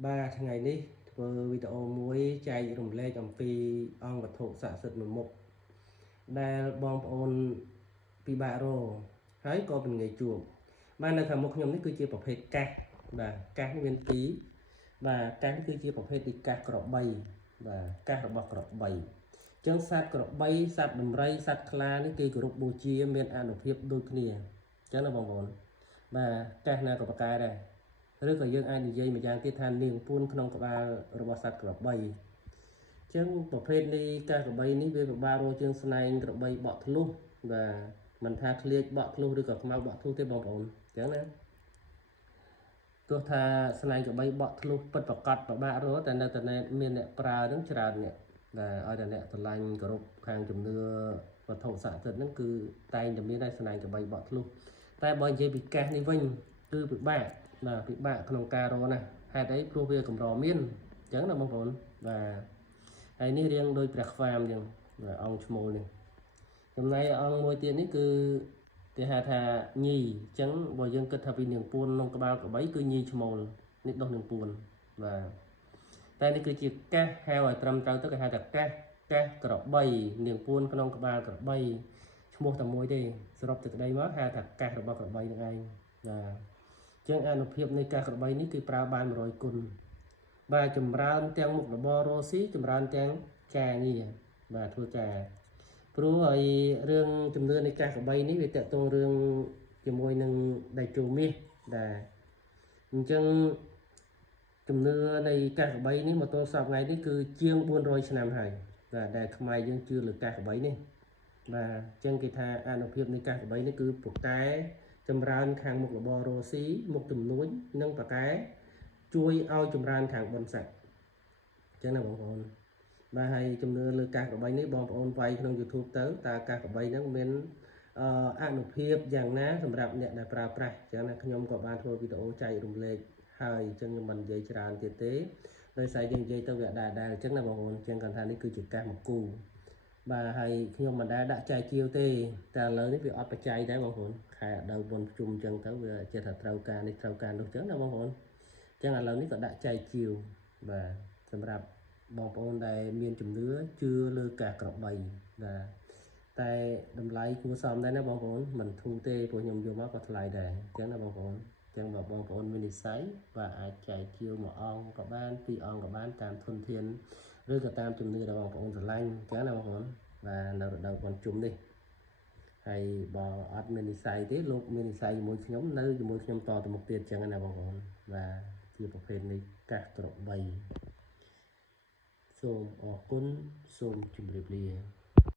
Ba ngày ní vừa video muối chạy rùng lê trong phi ông và thuộc xã sực một mục đa bom ôn pi ba rô hãy có bên người chuột ban này thằng một nhómนี้คือchiaประเภทcá và cá nó viên tí và cá nóคือchiaประเภทที่cáกรอบใบvà cáរបស់ក្របបីចឹងសត្វក្របបីសត្វដំរីសត្វខ្លានេះគេគោរពបូជាមានអានុភាពដូចគ្នាចឹងណាបងប្អូនបាទកាសណាក៏ប្រកែដែរឬក៏យើងអាចនិយាយម្យ៉ាងទៀតថានាងពួនក្នុងក្បាលរបស់សត្វក្របីចឹងប្រភេទនេះកាសក្របីនេះវាពិបាករកជាងស្នែងក្របីបក់ធ្លុះបាទមិនថាឃ្លាចបក់ធ្លុះឬក៏ខ្មៅបក់ធ្លុះទេបងប្អូនចឹងណាទោះថាស្នែងក្របីបក់ធ្លុះពិតប្រកបពិបាករកតែនៅតែមានអ្នកប្រើនឹងច្រើនអ្នកដែលឲ្យតែអ្នកឆ្លាញ់គោរពខាងជំនឿវត្ថុស័ក្តិសិទ្ធិហ្នឹងគឺតែងតែមានតែស្នែងក្របីបក់ធ្លុះតែបើនិយាយពីកាសនេះវិញគឺពិបាកបាទពិបាកក្នុងការរកណាហេតុអីព្រោះវាកម្រមានអញ្ចឹងណាបងប្អូនបាទហើយនេះរៀងដោយព្រះខ្វាមអញ្ចឹងអង្គឈ្មោលនេះចំណែកអង្គមួយទៀតនេះគឺគេហៅថាញីអញ្ចឹងបើយើងគិតថាពីនាងពួនក្នុងក្បាលក្របីគឺញីឈ្មោលនេះដុសនាងពួនបាទតែនេះគឺជាកាសហៅឲ្យត្រឹមត្រូវទៅគេហៅថាកាសក្របីនាងពួនក្នុងក្បាលក្របីឈ្មោះតែមួយទេសរុបទៅក្តីមកហៅថាកាសរបស់ក្របីនឹងឯងបាទចឹងអានុភាពនៃកាសក្របីនេះគឺប្រើបាន100គុណបាទចម្រើនទាំងមុខរបររស់ស៊ីចម្រើនទាំងការងារបាទធ្វើការព្រោះឲ្យរឿងជំនឿនៃកាសក្របីនេះវាតកតងរឿងជាមួយនឹងដៃជោមាសដែរអញ្ចឹងជំនឿនៃកាសក្របីនេះមកទល់សពថ្ងៃនេះគឺជាង400ឆ្នាំហើយបាទដែលខ្មែរយើងជឿលើកាសក្របីនេះបាទអញ្ចឹងគេថាអានុភាពនៃកាសក្របីនេះគឺពូកែចម្រើនខាងមុខរបររស់ស៊ីមុខជំនួញនិងប្រកែជួយឲ្យចម្រើនខាងបុណ្យស័ក្តិអញ្ចឹងណាបងប្អូនបាទហើយជំនឿលើកាសក្របីនេះបងប្អូនវាយក្នុង YouTube ទៅតើកាសក្របីហ្នឹងមានអនុភាពយ៉ាងណាសម្រាប់អ្នកដែលប្រើប្រាស់អញ្ចឹងណាខ្ញុំក៏បានធ្វើវីដេអូចែករំលែកហើយអញ្ចឹងខ្ញុំមិននិយាយច្រើនទៀតទេដោយសារយើងនិយាយទៅវាដែលអញ្ចឹងណាបងប្អូនអញ្ចឹងគាត់ថានេះគឺជាកាសមកគូបាទហើយខ្ញុំមិនដែលដាក់ចែកជាវទេតែឥឡូវនេះវាអត់បច្ច័យដែរបងប្អូនខែដៅបុណ្យជុំអញ្ចឹងទៅវាចេះថាត្រូវការនេះត្រូវការនោះអញ្ចឹងណាបងប្អូនអញ្ចឹងឥឡូវនេះក៏ដាក់ចែកជាវបាទសម្រាប់បងប្អូនដែលមានជំនឿជឿលើកាសក្របីបាទតែតម្លៃគួរសមដែរណាបងប្អូនមិនធូរទេព្រោះខ្ញុំយកមកក៏ថ្លៃដែរអញ្ចឹងណាបងប្អូនអញ្ចឹងបើបងប្អូនមាននិស្ស័យបាទអាចចែកជាវ1អង្គក៏បាន2អង្គក៏បានតាមធនធានឬក៏តាមជំនឿរបស់បងប្អូនស្រឡាញ់អញ្ចឹងណាបងប្អូនបាទនៅរដូវបុណ្យជុំនេះហើយបើអត់មាននិស្ស័យទេលោកមាននិស្ស័យជាមួយខ្ញុំនៅជាមួយខ្ញុំតទៅមុខទៀតអញ្ចឹងណាបងប្អូនបាទជាប្រភេទនៃកាសក្របីសូមអរគុណសូមជម្រាបលា